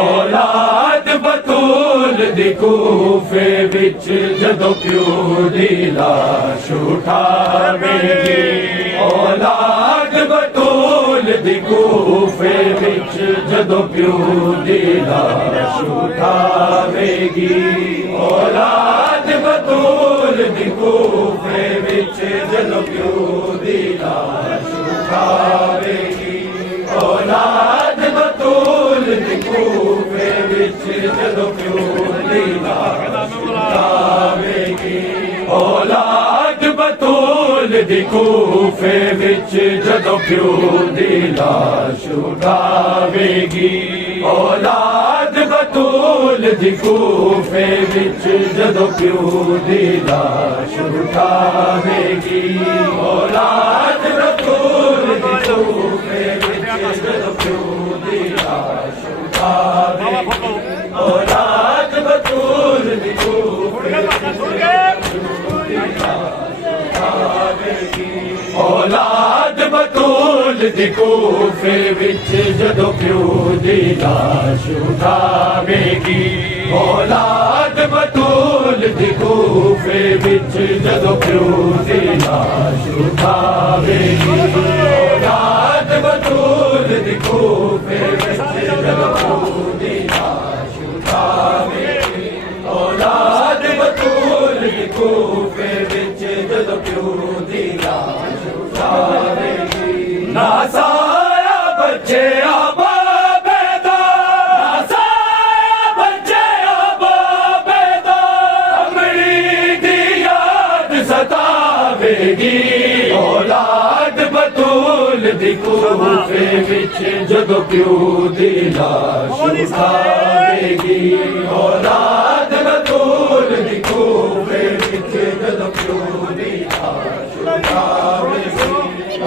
औलाद बतूल दी कूफे विच जदों प्यो दी लाश उठावेगी। औलाद बतूल दी कूफे विच जदों प्यो दी लाश उठावेगी। औलाद बतूल दी कूफे विच जदों प्यो दी लाश उठावेगी। औलाद बतूल दी कूफे विच जदों प्यो दी लाश उठावेगी। औलाद बतूल दी कूफे विच जदों प्यो दी लाश उठावेगी। औलाद बतूल दी कूफे विच जदों प्यो दी लाश उठावेगी। औलाद बतूल दी कूफे विच जदों प्यो दी लाश उठावेगी। औलाद बतूल दी कूफे औलाद बतूल दी कूफे विच जदों प्यो दी लाश उठावेगी। औलाद बतूल दी कूफे विच जदों प्यो दी लाश उठावेगी। औलाद बतूल दी कूफे विच जदों प्यो दी लाश उठावेगी। औलाद बतूल दी कूफे विच जदों प्यो दी लाश उठावेगी। नासाया बच्चे आबा बेदा, नासाया बच्चे आबा बेदा, अमरी दी याद सतावेगी। औलाद बतूल दी कूफे विच जदों प्यो दी लाश उठावेगी। औलाद बतूल दी कूफे विच जदों प्यो दी लाश उठावेगी।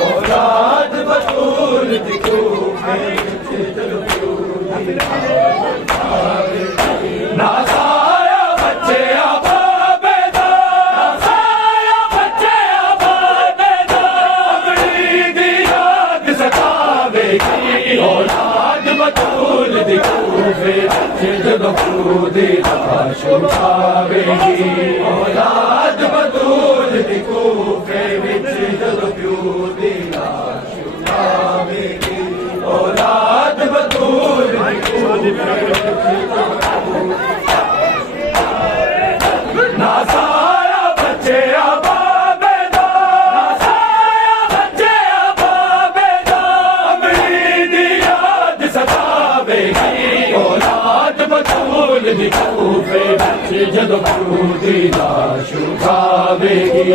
औलाद बतूल दी कूफे विच जदों प्यो दी लाश उठावेगी। नासाया बच्चे आबा बेदा, नासाया बच्चे आबा बेदा, अमरी दी याद सतावेगी। औलाद बतूल दी कूफे विच जदों प्यो दी लाश उठावेगी। औलाद बतूल दी कूफे विच जदों प्यो दी लाश उठावेगी। औलाद बतूल दी कूफे नासाया बच्चे आबा बेदा, नासाया बच्चे आबा बेदा, अमरी दी याद सतावेगी। औलाद बतूल दी कूफे विच जदों प्यो दी लाश उठावेगी।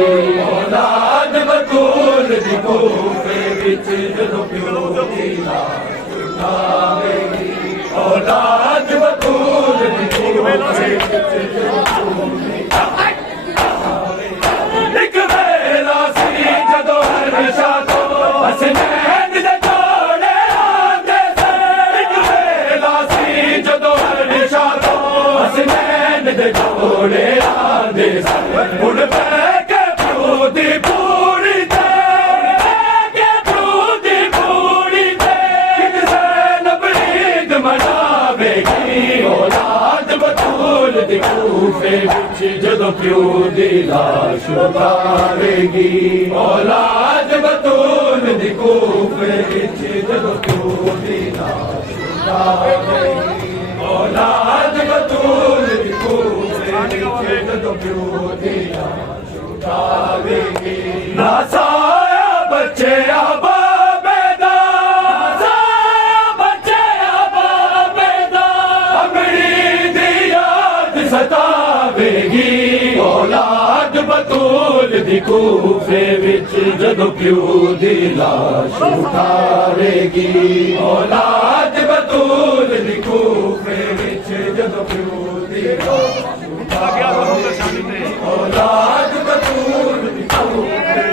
औलाद बतूल दी कूफे विच जदों प्यो दी लाश उठावेगी। औलाद बतूल दी कूफे विच जदों प्यो दी एक वेला सी जदों हर्षा तो हसनैन दे जोड़े आंदे से। एक वेला सी जदों हर्षा तो हसनैन दे जोड़े आंदे से। हुण बैठ के प्यो दी पूरी ते, के प्यो दी पूरी ते, किसे नबीद मनावेगी। औलाद बतूल दी कूफे विच जदों प्यो दी लाश उठावेगी। औलाद बतूल दी कूफे विच जदों प्यो दी लाश उठावेगी। औलाद बतूल दी कूफे जदों प्यो दी लाश उठावेगी। नासाया बच्चे आबाबेदा, नासाया बच्चे आबाबेदा, अमड़ी दी याद सतावेगी। औलाद बतूल दी कूफे विच जदों प्यो दी लाश उठावेगी। औलाद बतूल दी कूफे विच जदों प्यो दी लाश उठावेगी। औलाद बतूल दी कूफे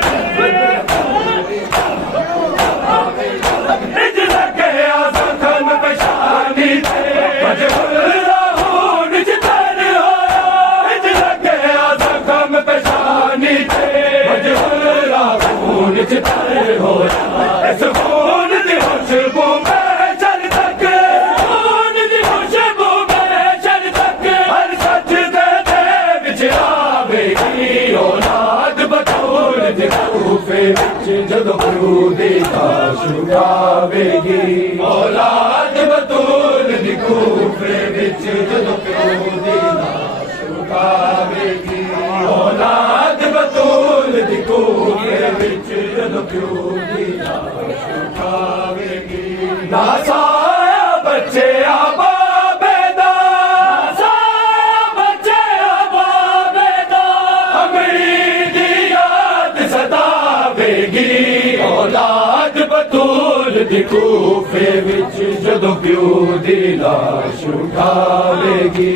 इज लगे आज़म पेशानी ते मजबूर राहून जितर होया। इज लगे आज़म पेशानी ते मजबूर राहून जितर होया। इस खून दी खुशबू में चल तक, खून दी खुशबू में चल तक, हर सजदे दे विच आवेगी। औलाद बतूल दी कूफे विच जदों प्यो दी लाश उठावेगी। औलाद बतूल दी कूफे विच जदों प्यो दी लाश उठावेगी। औलाद बतूल दी कूफे विच जदों प्यो दी लाश उठावेगी। नासाया बच्चे आबाबेदा, नासाया बच्चे आबाबेदा, अमड़ी दी याद सतावेगी। औलाद बतूल दी कूफे विच जदों प्यो दी लाश उठावेगी।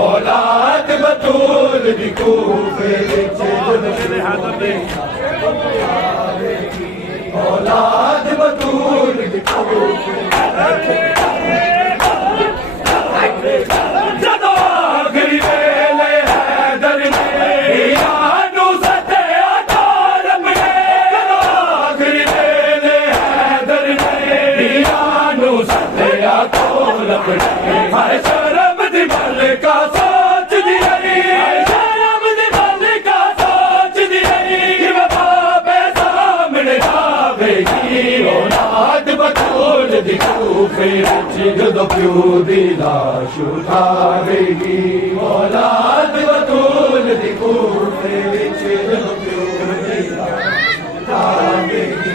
औलाद बतूल दी कूफे विच जदों प्यो दी लाश उठावेगी। औलाद बतूल दी कूफे जदों आखिरी वेले हैदर ने यानू सत्या तारम ने। जदों आखिरी वेले हैदर ने यानू सत्या तारम ने। हर शर्म दी मलका सोच दी आई, हर शर्म दी मलका सोच दी आई, कि मैं बाबे सामने आवेगी। औलाद बतूल दी कूफे विच जदों प्यो दी लाश उठावेगी। औलाद बतूल दी कूफे विच जदों प्यो दी लाश उठावेगी।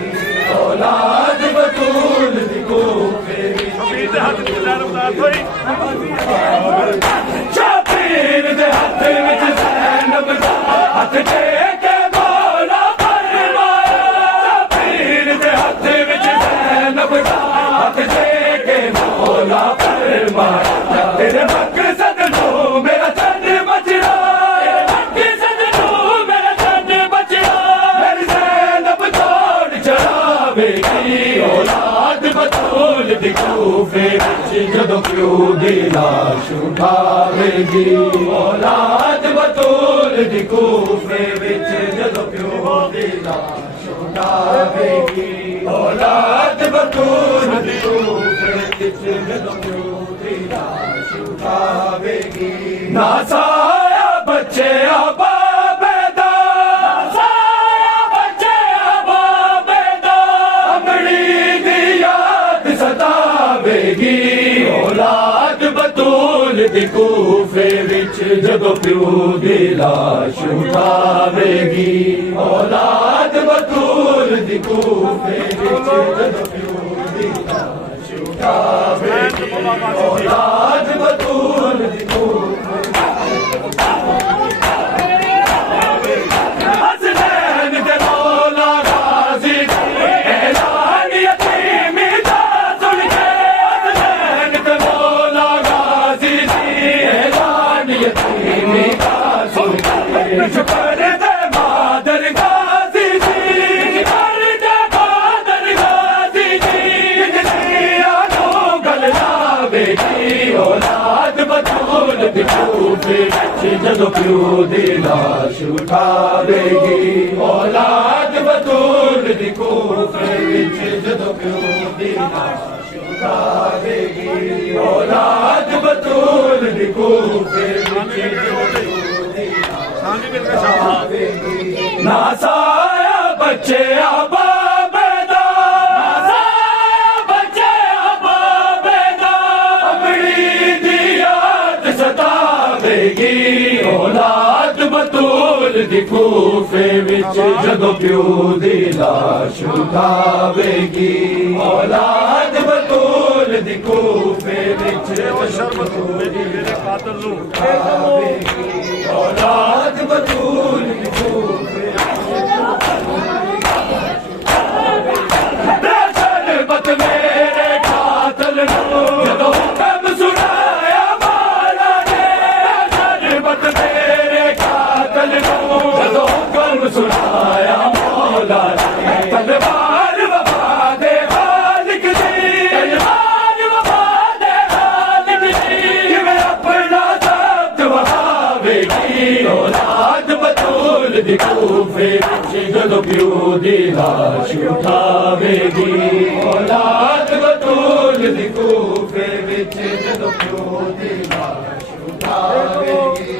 औलाद बतूल दी कूफे विच शबीर दे हथ विच ज़ैनब दा हथ टेके मौला फरमाया। शबीर दे हथ विच ज़ैनब दा हथ टेके मौला फरमाया। तेरे मकसद नूं मेरा तन बचना, तेरे मकसद नूं मेरा तन बचना, मेरी ज़ैनब तोड़ चढ़ावेगी। औलाद बतूल दी कूफे विच जदों प्यो दी लाश उठावेगी। औलाद बतूल दी कूफे विच जदों प्यो दी लाश उठावेगी। औलाद बतूल दी कूफे विच जदों प्यो दी लाश उठावेगी। नासाया बच्चे आबाबेदा, नासाया बच्चे आबाबेदा, अमड़ी दी याद सतावेगी। औलाद बतूल दी कूफे विच जदों प्यो दी लाश उठावेगी। औलाद बतूल दी कूफे विच जदों प्यो दी लाश उठावेगी। औलाद बतूल दी कूफे हसनैन दे मौला गाज़ी ऐलान यतीमी दा सुन के। हसनैन दे मौला गाज़ी ऐलान यतीमी दा सुन के। कर दे मादर गाज़ी जी, कर दे मादर गाज़ी जी, जिसकी गल लावेगी। औलाद बतूल दी कूफे विच जदों प्यो दी लाश उठावेगी। औलाद बतूल दी कूफे विच जदों प्यो दी लाश उठावेगी। औलाद बतूल दी कूफे विच जदों प्यो दी लाश उठावेगी। नासाया बच्चे आबाबेदा, नासाया बच्चे आबाबेदा, अमड़ी दी याद सतावेगी। दी कूफे विच जदों प्यो दी लाश उठावेगी औलाद बतूल दी कूफे विच जदों प्यो दी लाश उठावेगी औलाद बतूल दी कूफे शरबत मेरे कातल नूं जदों हुक्म सुनाया मौला ने शरबत मेरे कातल नूं जदों हुक्म सुनाया मौला ने तलवार वफा दे मालिक दी तलवार वफा दे मालिक दी किवें अपना सब्द वहावेगी औलाद बतूल दी कूफे विच जदों प्यो दी लाश उठावेगी औलाद बतूल दी कूफे विच जदों प्यो दी लाश उठावेगी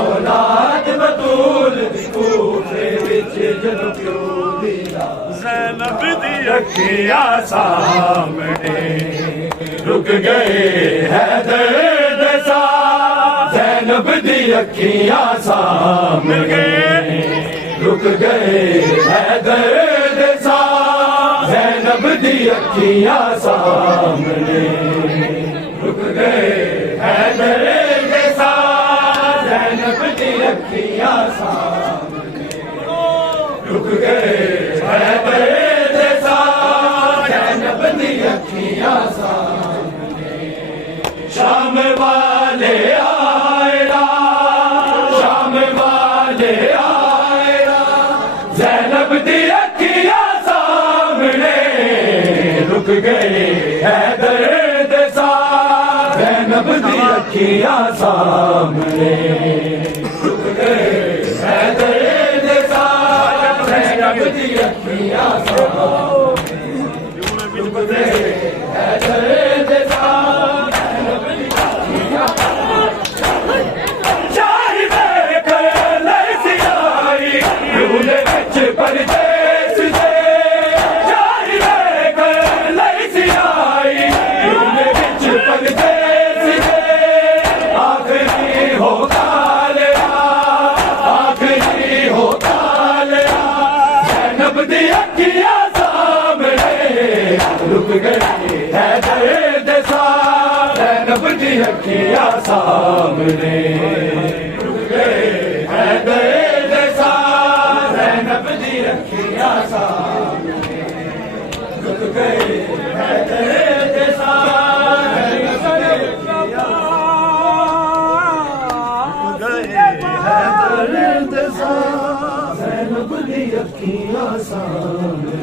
औलाद बतूल दी कूफे विच जदों प्यो दी लाश ज़ैनब दी अखियां सामने रुक गए हैदर दे साथ ज़ैनब दी अखियां सामने रुक गए हैदर दे साथ ज़ैनब दी अखियां सामने रुक गए हैदर दे साथ ज़ैनब दी अखियां सामने रुक गए हैदर दे साथ ज़ैनब दी अखियां सामने शाम वाले आएगा शाम वाले ज़ैनब दी अखियां सामने रुक गए हैदर दे साथ ज़ैनब दी अखियां सामने रुक गए हैदर दे साथ ज़ैनब दी अखियां सामने रुक गए हैदर दे साथ ज़ैनब दी अखियां चाही बेकर लैसी आई रूले विच परदेस दे चाही बेकर लैसी आई रूले विच परदेस दे आखिरी हो कालिया आखिरी हो कालिया ज़ैनब दी अखियां सामने रुक गई हैदर दे साथ ज़ैनब दी अखियां सामने रुक गए हैदर दे साथ ज़ैनब दी अखियां सामने रुक गए हैदर दे साथ ज़ैनब दी ज़ैनब दी अखियां सामने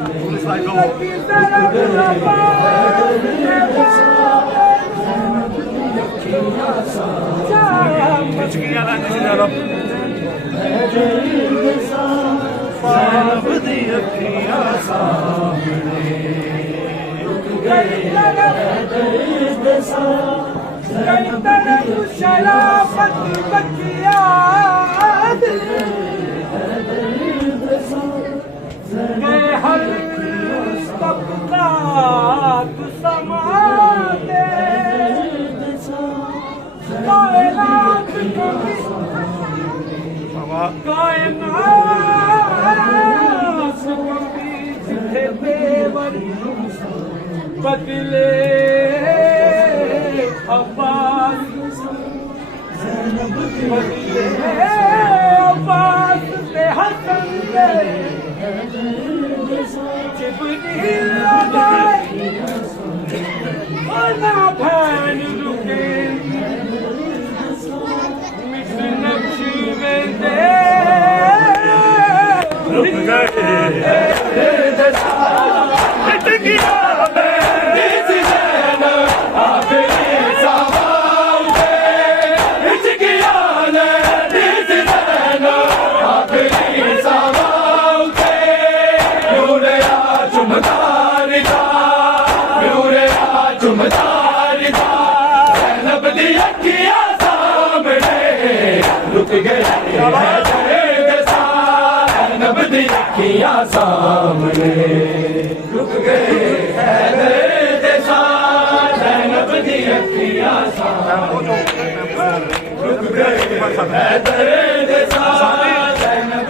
ज़ैनब दी अखियां सामने रुक गए हैदर दे साथ ज़ैनब दी शराफत बकिया गए हर तबका तू समाते कायनात कायनात जिथे बेवर बदले अब्बास बदले अब्बास से हसन दे जिब्रील लगाए और ना भैन रुके मिस्र नक्शी में दे रुक गए ज़ैनब दी अखियां सामने रुक गए ज़ैनब दी अखियां सामने रुक गए ज़ैनब दी अखियां सामने रुक गए ज़ैनब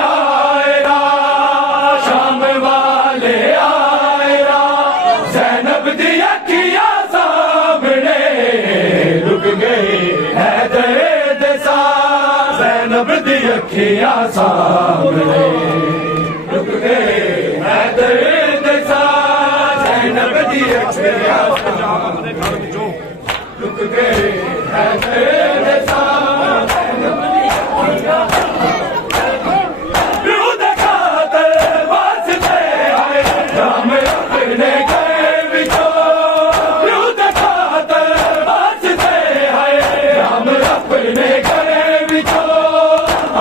आए रा, शाम वाले आए रा, ज़ैनब दी अखियां सामने रुक गए हैदर दे साथ, ज़ैनब दी अखियां सामने रुक गए हैदर दे साथ, ज़ैनब दी अखियां सामने रुक गए हैदर दे साथ, ज़ैनब दी अखियां रूह दिखाते वास्ते आए राम अपने घर विचों, रूह दिखाते वास्ते आए राम अपने घर विचों,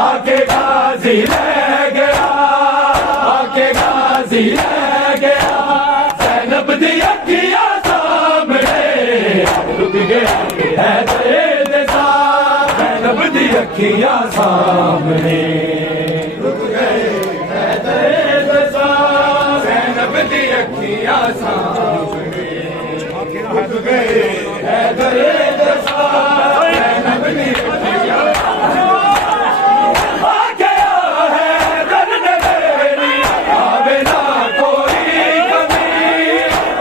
आके गाजी रह गया, आके गाजी रह गया, ज़ैनब दी अखियां सामने रुक गया हैदर दे साथ, ज़ैनब दी अखियां सामने रुक गए हैदर दे साथ, ज़ैनब दी अखियां सामने रुक गए हैदर दे साथ, ज़ैनब दी अखियां आ गया हैदर ने मेरी आवे ना कोई कमी,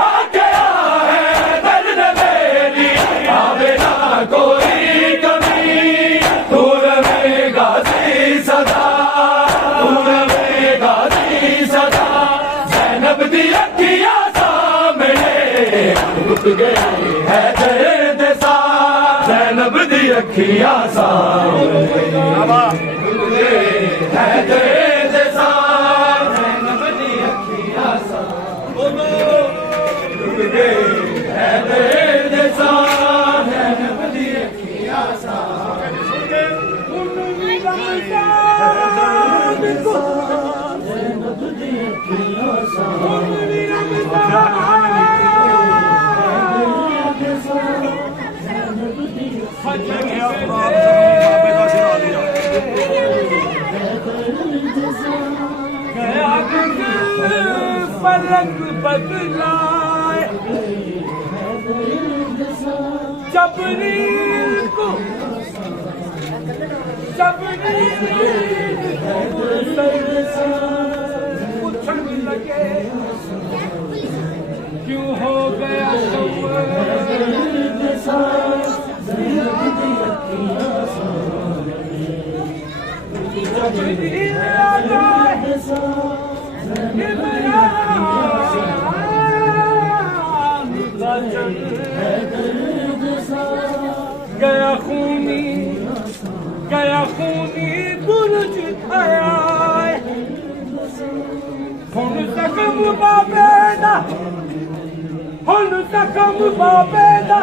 आ गया हैदर ने मेरी आवे ना कोई कमी, तू रहेगा सी सदा, तू रहेगा सी सदा, ज़ैनब दी अखियां सामने रुक गई हैदर दे साथ, ज़ैनब दी अखियां सामने रुक गई हैदर दे साथ, ज़ैनब दी अखियां सामने रुक गई हैदर दे साथ, ज़ैनब दी अखियां सामने पलक बदलाए जबरील को, जबरील पूछने लगे क्यों हो गया गया खूनी बुर्ज आया, हुन तक बाबेदा, हुन तक बाबेदा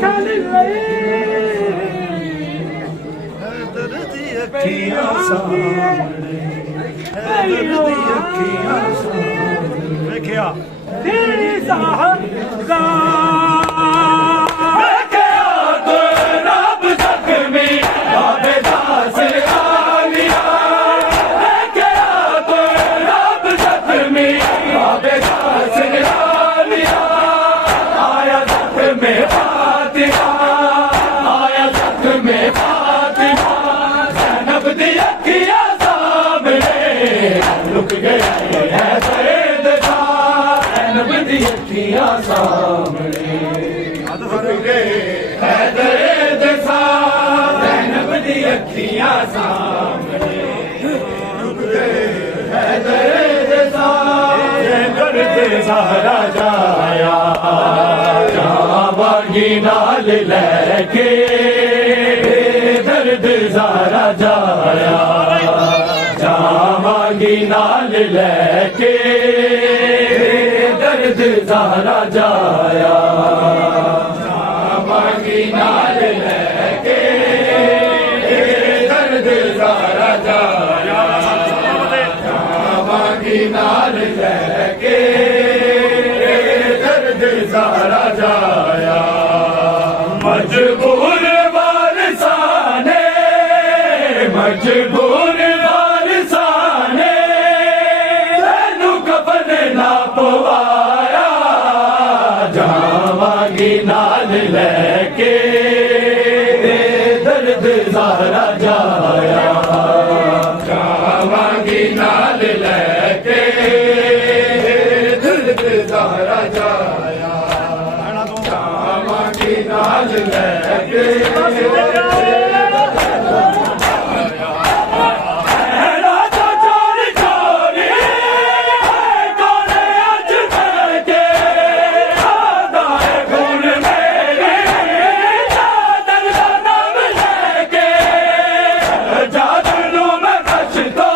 चल रही हैदर दी अखियां सामने, हैदर दी अखियां सामने वेखिया तेरी साहब रुक गए हैदर दे साथ, ज़ैनब दी अखियां सामने रुक गए हैदर दे साथ, ज़ैनब दी अखियां सामने रुक गए हैदर दे साथ, हैदर दे ज़हरा जाया जावागी नाल लेके, दर्द ज़हरा जाया जावागी नाल लेके, दर्द ज़हरा जाया जावागी नाल लेके, दर्द ज़हरा जाया जावागी नाल लेके, दर्द ज़हरा जाया, मजबूर वारसाने, मजबूर नाल लेके, दर्द ज़हरा जाया की नाल लेके राजा चोरी चोरी कौन अज बैठे आदाए खून मेरे चादर दा नाम लेके जादू में बच दो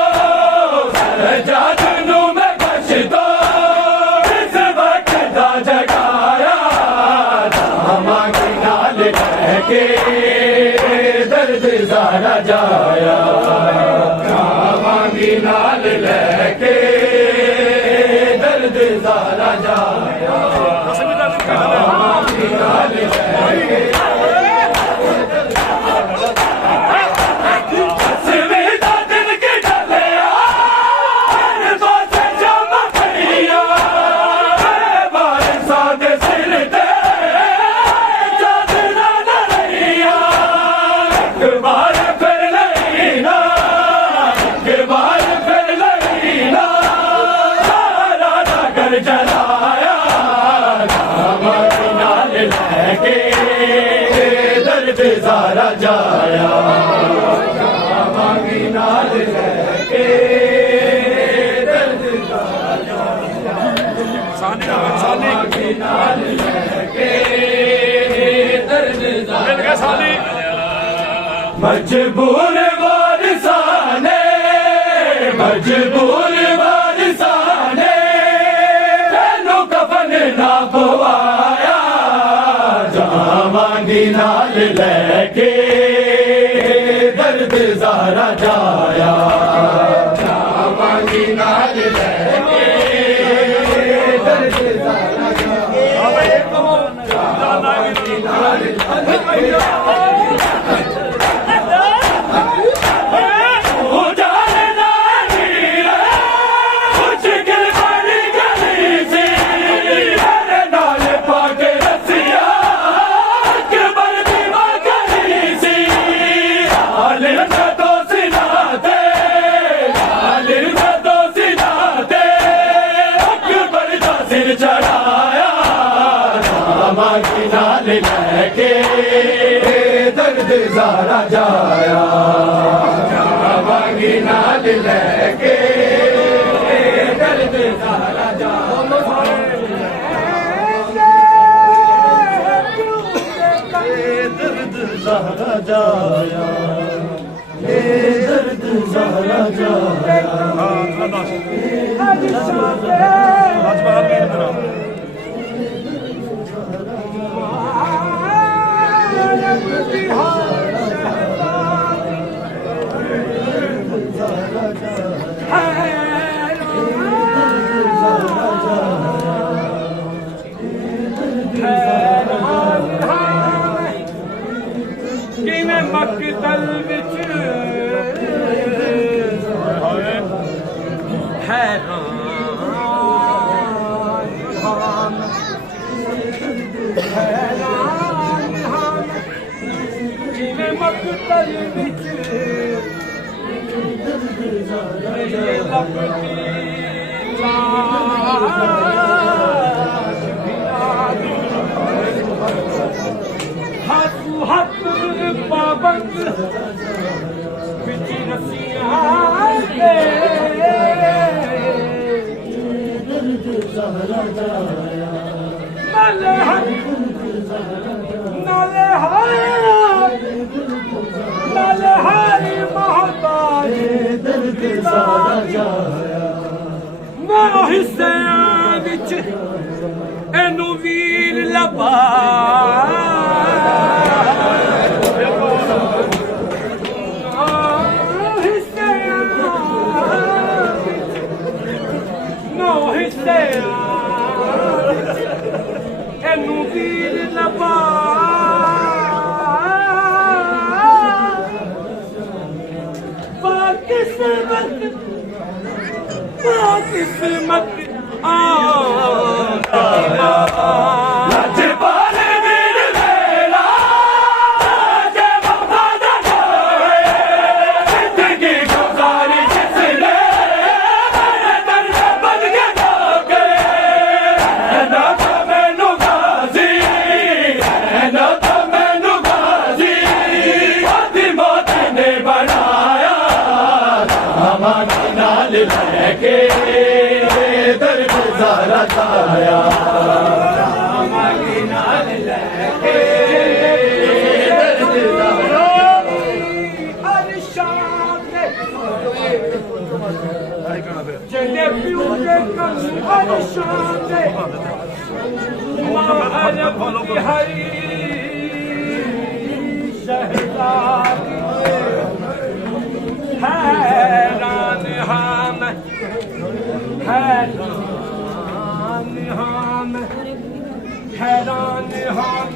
जादू में बच दो इस वक्त दा जगाया धामा की नाल लेके दर्द ज़ारा जाया धामा की नाल लेके दर्द ज़ारा जाया धामा की नाल लेके सवेदा दिन के ढलिया पासे जामा खड़िया बारिशा दे सिर ते चादरा न रहिया एक बार फिर लईना एक बार फिर लईना सारा नगर जलाया धामा की नाल लेके दर्द ज़ारा जाया धामा की नाल लेके दर्द ज़ारा जाया धामा की नाल लेके दर्द ज़ारा जाया मजबूर वारिसाने मजबूर वारिसाने तेनू कफन ना पवाया जावांगी नाल लेके दर्द ज़ारा जाया जावांगी नाल लेके दर्द ज़ारा जाया जावांगी नाल उजाला नीर मुश्किल बड़ी गली सी मेरे नाल पाके रसिया अकबर दीवा गली सी आलिम जदों सिनाते आलिम जदों सिनाते अकबर दा सिर चढ़ाया धामा की नाल लेके दर्द ज़ारा जाया धामा की नाल लेके दर्द ज़ारा जाया दर्द ज़ारा जाया दर्द ज़ारा जाया किवें मकतल विच किवें मकतल विच हाथू हाथ पाबंद बिच रसियां नाले हारी मोहताज दर्द ज़ारा जाया ना हिस्सियां विच एनू वीर लबा एनू वीर लबा किस्मत लजपाल दी दर्द ज़ारा जाया हैरान हम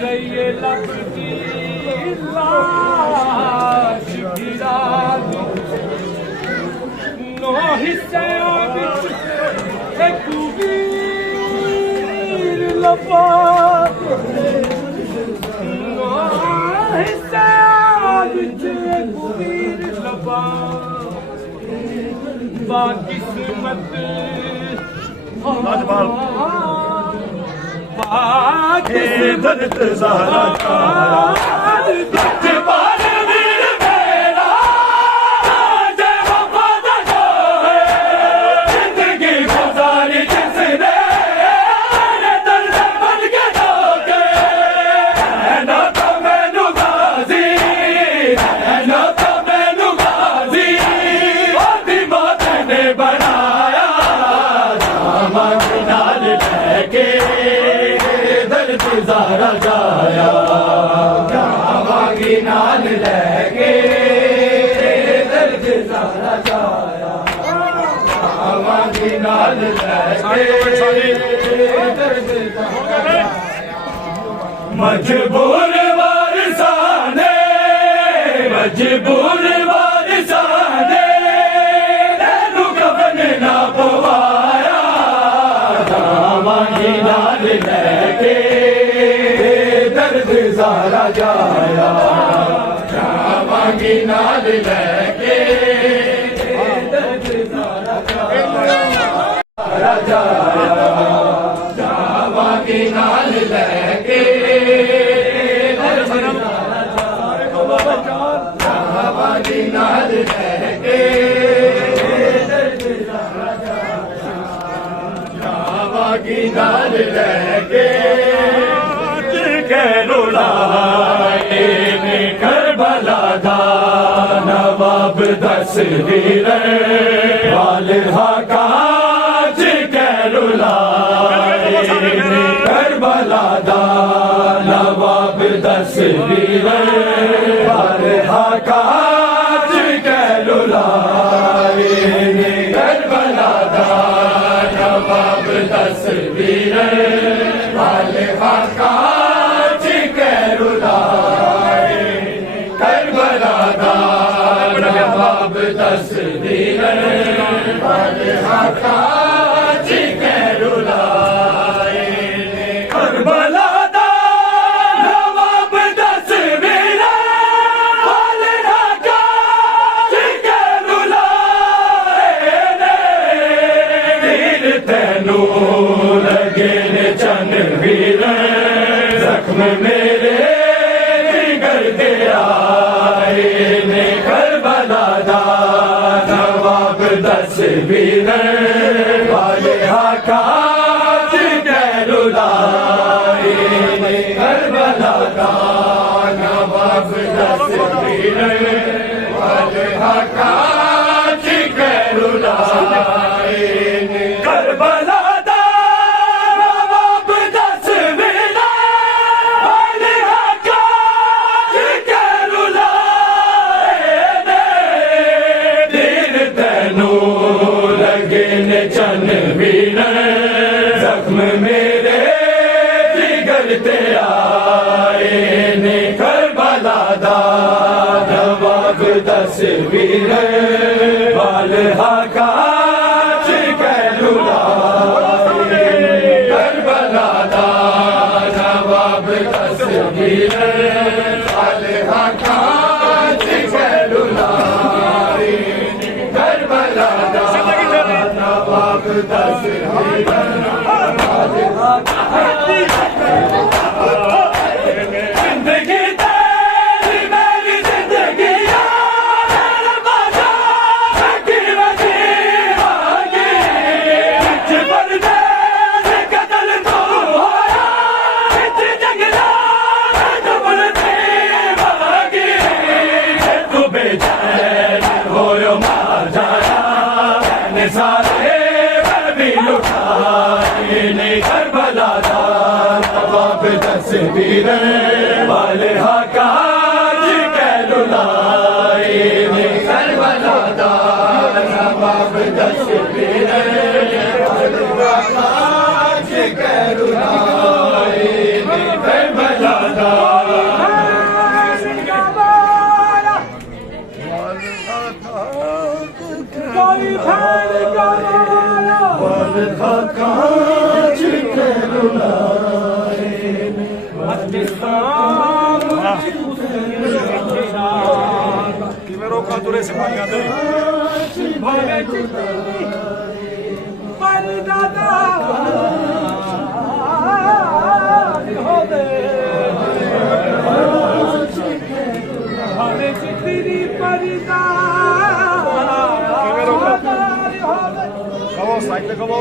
ये लब की लाश गिरा नो हिस्से बिच एक वीर लबा नो हिस्से बिच एक वीर लबा बाकिस्मत दर्द ज़ारा जबान वीर मेरा जय वफा दा है जिंदगी गुजारी जिसने दर्द बन के रोके ना तो मैनू गाजी ना तो मैनू गाजी ओदी मौत ने बनाया दामन नाल लेके दर्द ज़ारा जाया जावांगी नाल लेके दर्द ज़ारा जाया जावांगी नाल लेके दर्द ज़ारा मजबूर वारिसाने मजबूर वारिसाने तेनू कफन ना पवाया जावांगी नाल लेके दर्द ज़ारा जाया जावांगी नाल लेके दर्द ज़ारा जाया जावांगी नाल लेके जावांगी नाल लेके दर्द ज़ारा जावांगी नाल लेके रुलाए ने करबला दा नवाब तस्वीर वाले हाकाज के रुलाए ने करबला दा नवाब तस्वीर वाले हाकाज के रुलाए ने करबला दा नवाब तस्वीर वाले हाकाज करबला दा नवाब तस्वीर वाले हाकाज के रुलाए करबला दा नवाब तस्वीर वाले हाकाज के रुलाए तीर तैनू लगे ने चन वीर जख्म मेरे जिगर दे आए ने करबला दा नवाब तस्वीर वाले हाकाज के रुलाए ने करबला दा नवाब तस्वीर वाले हाकाज के रुलाए ने करबला चन वीर जख्म मेरे जिगर ते आए ने करबला दा नवाब तस्वीर वाले हाकाज के रुलाए करबला दा नवाब तस्वीर वाले हाकाज के रुलाए करबला दा नवाब तस्वीर जिंदगी तेरी मेरी ने करबला दा नवाब तस्वीर वाले हाकाज कहलुलाए ने करबला दा नवाब तस्वीर वाले हाकाज कहलुलाए ने करबला दा कोई फैल गवाया काज कहलुलाए किमें रोका तुरे से भाग्या दे भागे पर दादा हो दे भागे चितरी परिदा किमें रोका कहो साइड पे कहो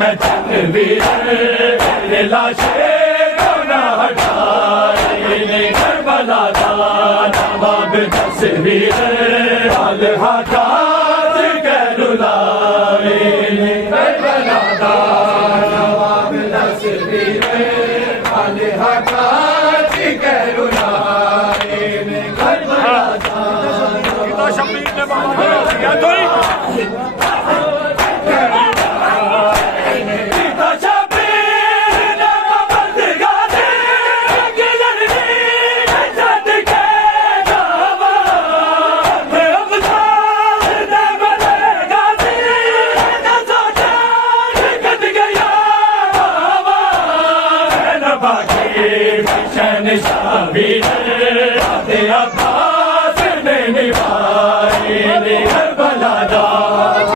मैं तकबीर मेरे लाशे को न हटाए ने करबला दा नवाब तस्वीर वाले हाकाज कहलुलाए ने करबला दा नवाब तस्वीर वाले हाकाज कहलुलाए ने करबला दा कितना शब्बीर ने बात किया तो शाबीर